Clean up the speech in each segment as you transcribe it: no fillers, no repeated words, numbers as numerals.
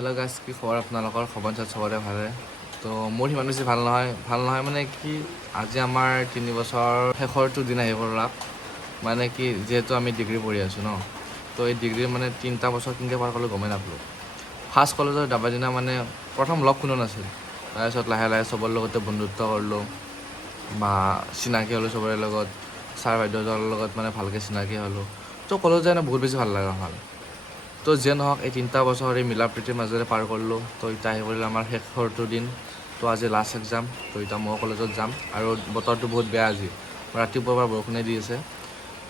Hello' guys, কি খবৰ আপোনালোকৰ? খবৰ চবৰে ভালে। তো মোৰ সিমান বেছি ভাল নহয় মানে কি, আজি আমাৰ 3 বছৰ শেষৰটো দিন আহি পৰক। মানে কি, যিহেতু আমি ডিগ্ৰী পঢ়ি আছোঁ ন, তো এই ডিগ্ৰী মানে 3টা বছৰ কেনেকৈ পাৰ কৰিলোঁ গমেই নাপালোঁ। ফাৰ্ষ্ট কলেজৰ যাবৰ দিনা মানে প্ৰথম লগ কোনো নাছিল, তাৰপিছত লাহে লাহে চবৰ লগতে বন্ধুত্ব কৰিলোঁ বা চিনাকি হ'লোঁ চবৰে লগত, ছাৰ বাইদেউজনৰ লগত মানে ভালকৈ চিনাকি হ'লোঁ। তো কলেজ যায় বহুত বেছি ভাল লগা হ'ল। তো যিয়ে নহওক, এই 3টা বছৰ এই মিলা প্ৰীতিৰ মাজেৰে পাৰ কৰিলোঁ। তো এতিয়া আহি পৰিলে আমাৰ শেষৰটো দিন। তো আজি লাষ্ট এক্সাম। তো এতিয়া মই কলেজত যাম আৰু বতৰটো বহুত বেয়া আজি, ৰাতিপুৱাৰ পৰা বৰষুণে দি আছে।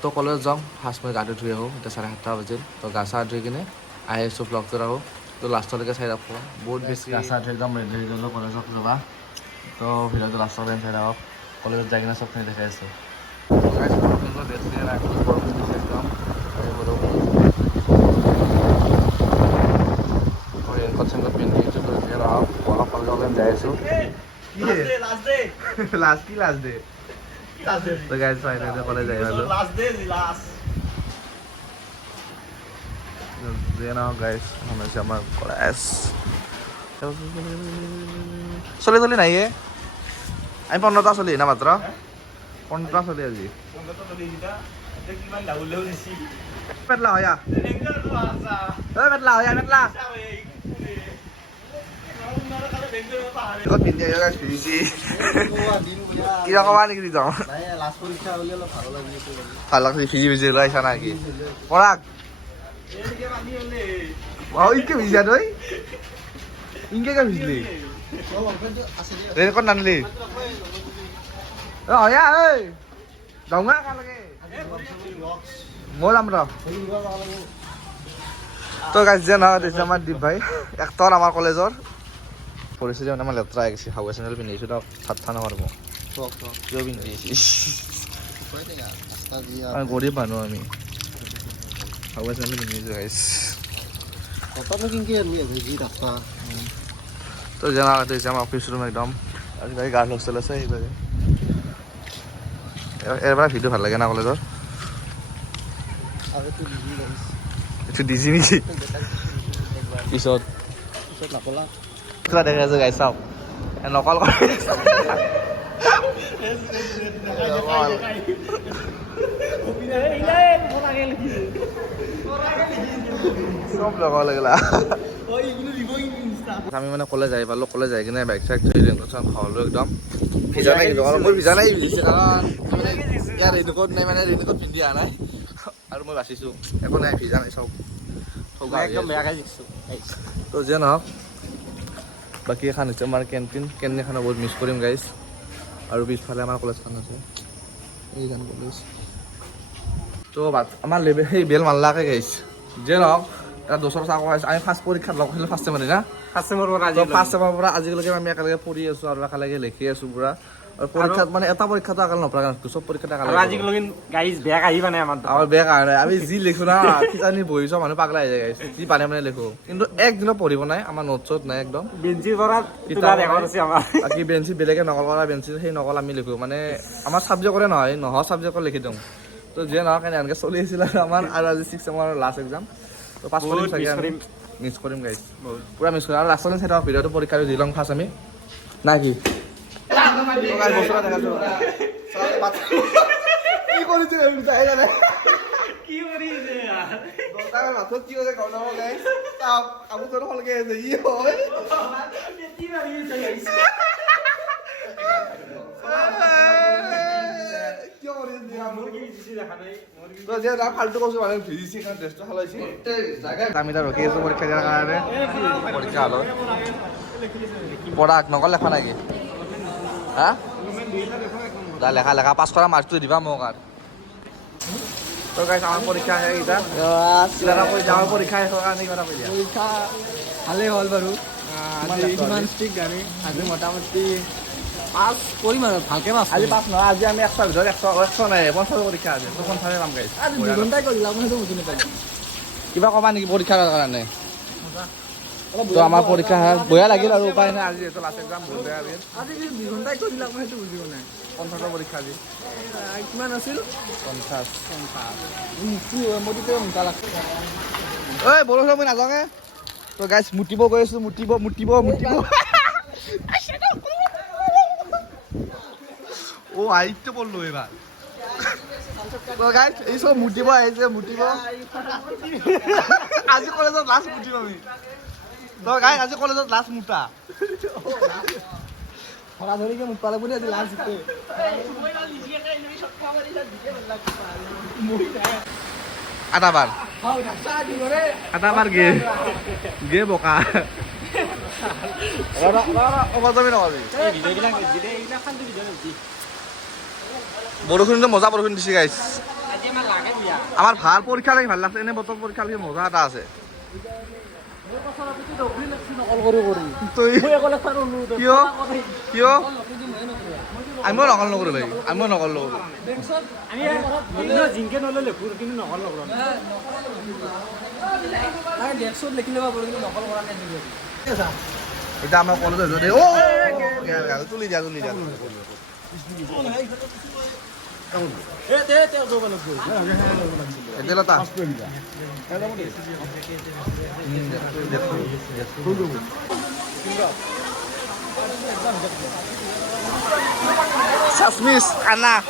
তো কলেজত যাওঁ, ফাৰ্ষ্ট মই গাটো ধুই আহোঁ। এতিয়া 7:30 বাজিল। তো গা চা ধুই কিনে আহি আছোঁ ব্লগটোত আহোঁ। তো লাষ্টলৈকে চাই থাকক। বহুত বেছি গা চা ধুই একদম ৰেডি হৈ গ'লোঁ কলেজত যাবা। তো ভিডিঅ'টো লাষ্টলৈকে চাই থাকক। কলেজত যাই কিনে চবখিনি দেখাই আছোঁ। ৰেইনকোট চেনকোট পিন্ধি অলপ যাই আছোঁ। কলেজ যাই পালোঁ। গাইজ হৈছে আমাৰ কলেজ। চলি নাই আমি 15টা চলি না মাত্ৰ 15টা চলি আজি পেটলা হয় পেটলা পিন্ধি কিবা কবা নেকি যাওঁ ভাল লাগছে ভিজি ভিজি ওলাইছা নাকি পৰাগ ইনকে ভিজা তই ইনকে কে ভিজলি ৰেইনকোট নানিলি হয়া ঐ যাওঁগা একেলগে মই যাম ৰ তো গাইজ যে নহয় দিছে আমাৰ দীপ ভাই এক্টৰ আমাৰ কলেজৰ পৰিস্থিতি মানে আমাৰ লেতেৰা হৈ গৈছে হাৱা চেণ্ডেল পিন্ধিছোঁ তো ঠাট্টা নামাৰিব কিয় পিন্ধিছিস আমি গৰীব মানুহ আমি হাৱা চেণ্ডেল পিন্ধিছোঁ গাইজ তো জানা হৈছে আমাৰ অফিচ ৰুম একদম আজিকালি গাৰ্লছ হোষ্টেল আছে এইবাৰে এবাৰ ভিডিঅ' ভাল লাগে না কলেজৰ এইটো ডিজি নেকি পিছত দেখা আছে গাই চাওক নকল চব লগাব লাগিলা আমি মানে কলেজ যাই পালোঁ কলেজ যাই কিনে বাইক চাইক থৈ খালোঁ একদম ভিজা নাই কিন্তু মোৰ ভিজা নাই ভিজিছে কাৰণ ইয়াৰ ৰেইনকোট নাই মানে ৰেইনকোট পিন্ধি অহা নাই আৰু মই বাচিছোঁ একো নাই ভিজা নাই চব একদম বেয়াকৈ জিকিছোঁ তো যে নহওক বাকী এখন হৈছে আমাৰ কেণ্টিন বহুত মিছ কৰিম গাইজ আৰু পিছফালে আমাৰ কলেজখন আছে এইখন কলেজ তো আমাৰ সেই বেল মাল্লাকে গাইছ যে নহওক এটা দোচৰ চাহ খুৱাইছোঁ আমি ফাৰ্ষ্ট পৰীক্ষাত লগ পাইছিলোঁ ফাৰ্ষ্ট ছেমৰ দিনা ফাৰ্ষ্ট ছেমৰ পৰা আজিলৈকে আমি একেলগে পঢ়ি আছোঁ আৰু একেলগে লিখি আছোঁ পুৰা আৰু পৰীক্ষাত মানে এটা পৰীক্ষাটো একেলগে নপৰা চব পৰীক্ষাত আমাৰ বেয়া কাৰণে আমি যি লিখোঁ না কিজানি বহিছোঁ মানুহ পাগলা হৈ যায় যি পানে মানে লিখোঁ কিন্তু একদিনো পঢ়িব নাই আমাৰ নোট চোট নাই একদম বাকী বেঞ্চি বেলেগে নকল কৰা বেঞ্চি সেই নকল আমি লিখোঁ মানে আমাৰ ছাবজেক্টৰে নহয় ছাবজেক্টৰ লিখি দিওঁ তো যিয়ে নহওক এনেকৈ চলি আছিল আৰু আমাৰ আৰু আজি 6th ছেমৰ লাষ্ট এক্সাম তো পাছ কৰিম চাগে আমি মিছ কৰিম গাইজ পুৰা মিছ কৰিম আৰু লাষ্টলৈ চাই থাকক ভিডিঅ'টো পৰীক্ষাটো দি ল'ম ফাৰ্ষ্ট আমি না কি ফাল্টু কৈছো মানে ভিজিছে ড্ৰেছটো সলাইছে আমি তাত ৰখি আছোঁ পৰীক্ষা দিয়াৰ কাৰণে পৰীক্ষা হলত পঢ়াক নকল লেখা নেকি হা লেখা পাছ কৰা মাৰ্কটো দিবা মোক আৰু তো গাইছ আমাৰ পৰীক্ষা আহে এতিয়া আমাৰ পৰীক্ষা পৰীক্ষা ভালেই হ'ল বাৰু কিমান ষ্ট্ৰিক আমি আজি মোটামুটি পাছ কৰিম আৰু ভালকৈ পাছ আজি পাছ নহয় আজি আমি 100 ভিতৰত 100 নাই 50 পৰীক্ষা আছে তো 50 পাম গাইছ আজি 2 ঘণ্টাই কৰিলা মই সেইটো বুজি নাপালোঁ কিবা ক'বা নেকি পৰীক্ষাৰ কাৰণে তো আমাৰ পৰীক্ষা বেয়া লাগিল আৰু উপায় নাই আজি এইটো লাষ্ট এক্সাম বহুত বেয়া লাগিল আজি 2 ঘণ্টাই কৰিলা মই সেইটো বুজি নাই 50 পৰীক্ষা আজি কিমান আছিল 50 মোৰতো মোটা লাগছে ঐ বৰষুণ মই নাযাওঁগে তো গাইছ মুতিব গৈ আছো মুতিব ও আইতে বললো এবার তো গাইছ এই সব মুতিব আহিছে মুতিব আজি কলেজত লাষ্ট মুতিম আমি তো গাইছ আজি কলেজত লাষ্ট মুতা ধৰা ধৰিকে মোক পালে বুলি আজি লাষ্ট আটাবাৰ গে বোকা বৰষুণ মজা বৰষুণ দিছে গাইছ আমাৰ ভাল পৰীক্ষা লাগি ভাল লাগছে এনে বতৰ পৰীক্ষা লাগি মজা এটা আছে কিয় কিয় আমিও নকল নকৰো ভাই আমিও নকল নকৰো এটা আমাৰ কলেজত তুলি দিয়া Sasmis, Ana.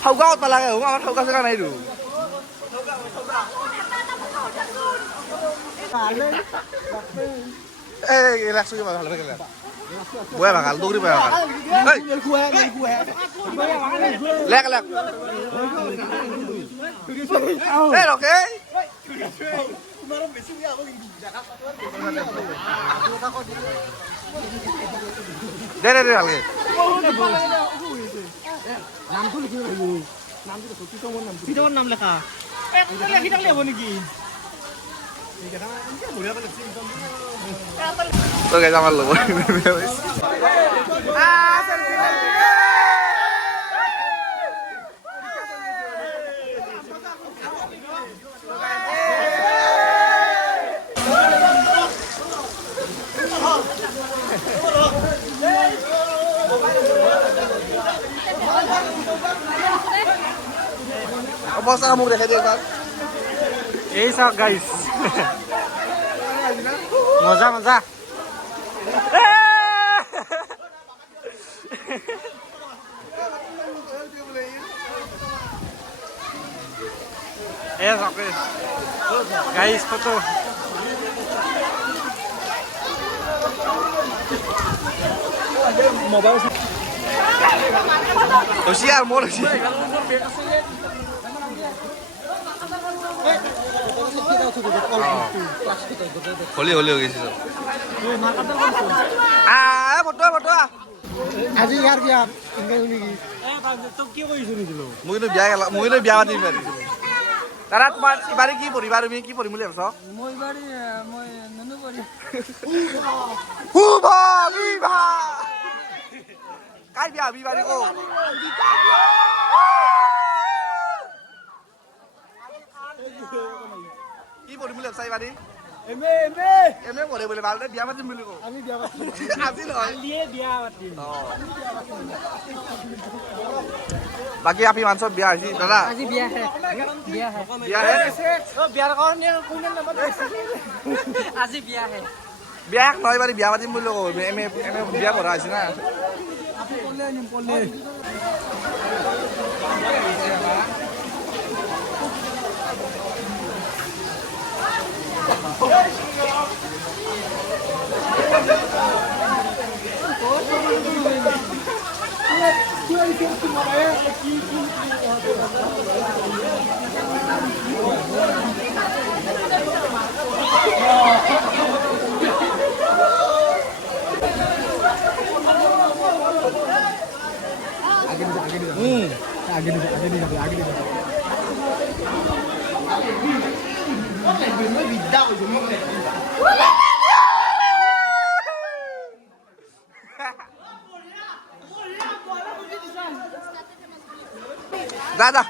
Haugaw talaga, আমার haugaw sa kanay do. Relax ko ba halaga lang. Buya bakal, dugri buya bakal. Lek. Okay. দে ভালকে নামটো লিখিব লাগিব নামটো নাম লেখা হ'ব নেকি তো গাইজ আমার লগৰ অবস্থা মোক দেখাই দিয়ক এই চাওক গাইছ মজা গাইছ ফটো মোবাইল হুঁশিয়ার মোর হলি হৈ গৈছে ফটো আজি ইয়াৰ বিয়া তোক কি কৰিছো নিছিলো মই কিন্তু বিয়া পাতিম দাদা তোমাৰ ইবাৰে কি পঢ়িবা তুমি কি পঢ়িম বুলি ভাবিছ মই ননু পঢ়ি কাই বিয়া বিবাৰী কো কি পঢ়িম বুলি ভাবিছা ইবাৰী এমএ পঢ়ে বোলে ভালদৰে বিয়া পাতিম বুলি কওঁ আমি বিয়া পাতিম আজি নহয় বিয়া পাতিম বাকী আপি মানসৰ বিয়া হৈছে দাদা আজি বিয়া হে বিয়াৰ কাৰণে কোনে নামত আজি বিয়া হে বিয়া নহয় বাৰী বিয়া পাতিম বুলি কওঁ এমএ বিয়া পঢ়া হৈছে না পলে आगे দাদা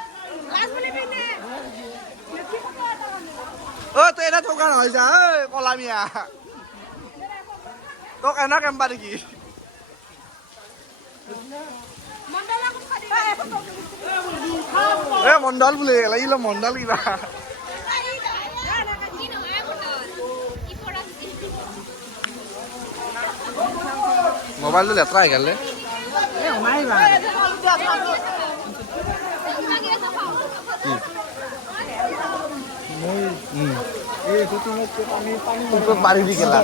ও তো এটা ঠকা নহয় যা কলামিয়া তোক এনা কেম্পা নেকি মন্ডল বোলে লাগিল মন্ডল কিবা মোবাইলটো লেতেৰা হৈ গ'লে পাৰি দি গেলা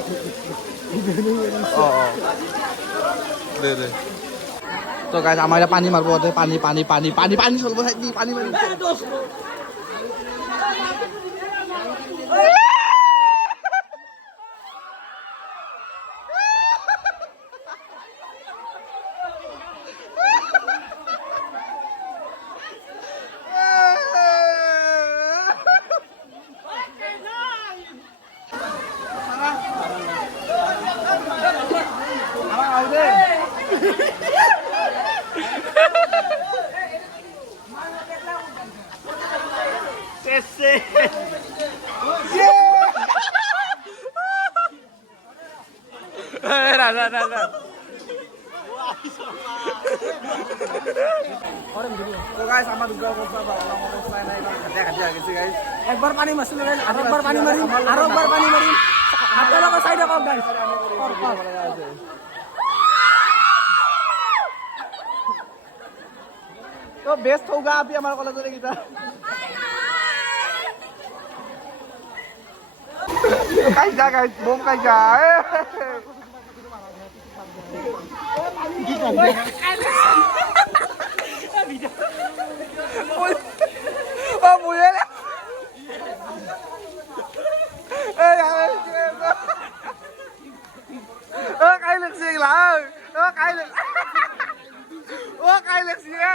দে দে তো গাইজ আমাৰ এতিয়া পানী মাৰিব পানী পানী পানী পানী পানী চলিব পানী মাৰিব একবার পানি মারছিল গাইস আর একবার পানি মারি আর একবার পানি মারি আপনারা সাইডে কম গাইস तो बेस्ट होगा अभी हमारा कॉलेज वाले की तरह गाइस बम काइजा cái lực gì là cái lực cái lực gì á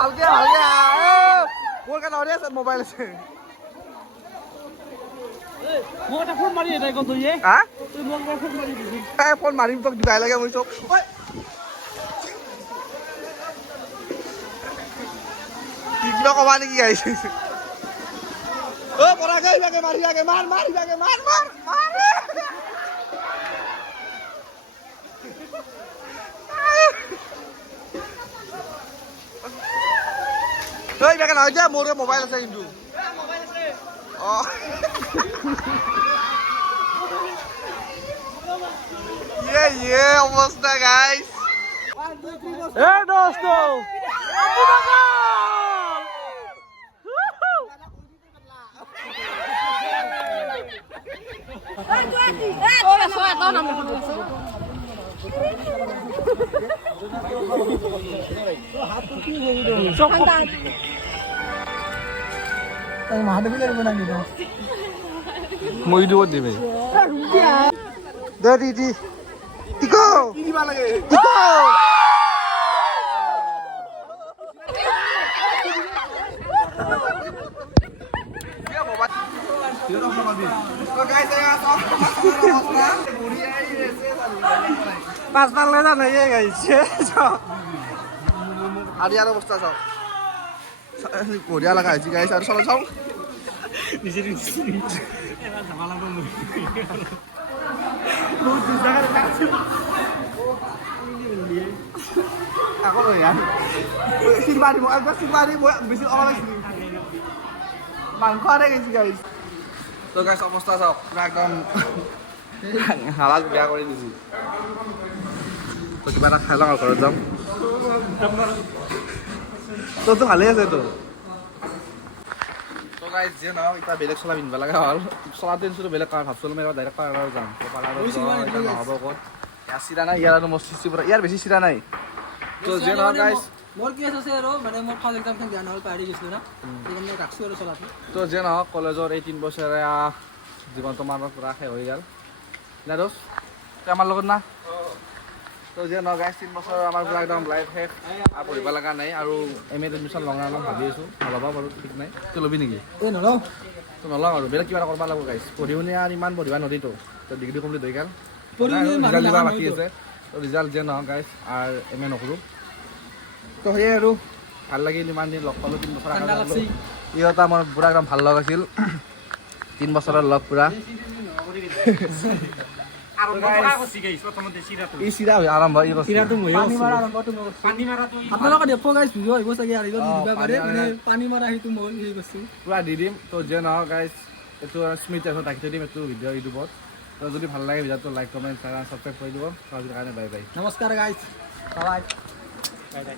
ভালকে মোৰ কাৰণে অডিয়ে আছে মোবাইল আছে মই এটা ফোন মাৰি এটাই কোন তুই হা তুই মোক ফোন মাৰি দিবি ফোন মাৰিম তোক দিবাই লাগে মই চব কিবা কবা নেকি গাইছে পৰা গৈ লাগে মাৰি লাগে মাৰ মাৰি লাগে মাৰ মাৰ মাৰ ঐ বেকে নহয় যে মোৰ মোবাইল আছে কিন্তু ये অবস্থা গাইস এ দোস্ত মই দিব দিবে দে দি দি টিকো কি দিবা লাগে টিকো পাঁচ পাল না নাই গাইছে আৰু ইয়াৰ অৱস্থা চাওক বঢ়িয়া লগা হৈছে গাইছ আৰু চলো চাওঁ আকৌ চিনবা দিব একবাৰ চিনবা দি বেছি অল মাংস আনে গেছি গাইছ তো গাইছ অৱস্থা চাওক পুৰা একদম হালাত বেয়া কৰি দিছি তো কিবা এটা খাই লওঁ আৰু ঘৰত যাম তোৰতো ভালেই আছে তো গাইজ যে নহওক এতিয়া বেলেগ চলা পিন্ধিব লগা হ'ল চলাটো আনিছিলোঁ বেলেগ কাৰণ ভাবছিলোঁ মই ডাইৰেক্ট পাৰ্লাৰত যাম পাৰ্লাৰত নহ'ব ক'ত ইয়াৰ চিৰা নাই ইয়াৰ আৰু মোৰ চিচি পৰা ইয়াৰ বেছি চিৰা নাই তো যে নহওক গাইজ মোৰ কেছ আছে আৰু মানে মোৰ ফাৰ্ষ্ট এক্সামখন দিয়া নহ'ল পাহৰি গৈছিলোঁ না সেইকাৰণে ৰাখছোঁ আৰু চলাটো তো যে নহওক কলেজৰ এই 3 বছৰীয়া জীৱনটো মানৰ পৰা শেষ হৈ গ'ল না দোষ তই আমাৰ লগত না তো যে নহওক গাইজ 3 বছৰ আমাৰ পৰা একদম লাইফ শেষ আৰু পঢ়িব লগা নাই আৰু এম এত এডমিশ্যন লওঁ অলপ ভাবি আছোঁ নল'ব বাৰু ঠিক নাই তই ল'বি নেকি এই নলওঁ তো নলওঁ আৰু বেলেগ কিবা এটা কৰিব লাগিব গাইজ পঢ়ি শুনি আৰু ইমান পঢ়িবা নদীতো তো ডিগ্ৰী কমপ্লিট হৈ গ'ল ৰিজাল্ট দিবা বাকী আছে তো ৰিজাল্ট যে নহওক গাইজ আৰু এম এ নকৰোঁ তো সেয়ে আৰু ভাল লাগিল ইমান দিন লগ পালোঁ 3 বছৰ আগত ইহঁতা মোৰ পুৰা একদম ভাল লগ আছিল 3 বছৰৰ লগ পুৰা আপোনালোকে দেখো গাইছ ভিডিঅ' আহিব চাগে আৰু দিবা পাৰে মানে পানী মাৰা সেইটো মই হেৰি কৰিছোঁ পুৰা দি দিম তো যে নহওক গাইজ এইটো স্মৃতি আছে ৰাখি থৈ দিম এইটো ভিডিঅ' ইউটিউবত। তো যদি ভাল লাগে ভিডিঅ'টো লাইক কমেণ্ট ছাবস্ক্ৰাইব কৰি দিব। আজিৰ কাৰণে বাই বাই। নমস্কাৰ গাইজ, বাই বাই।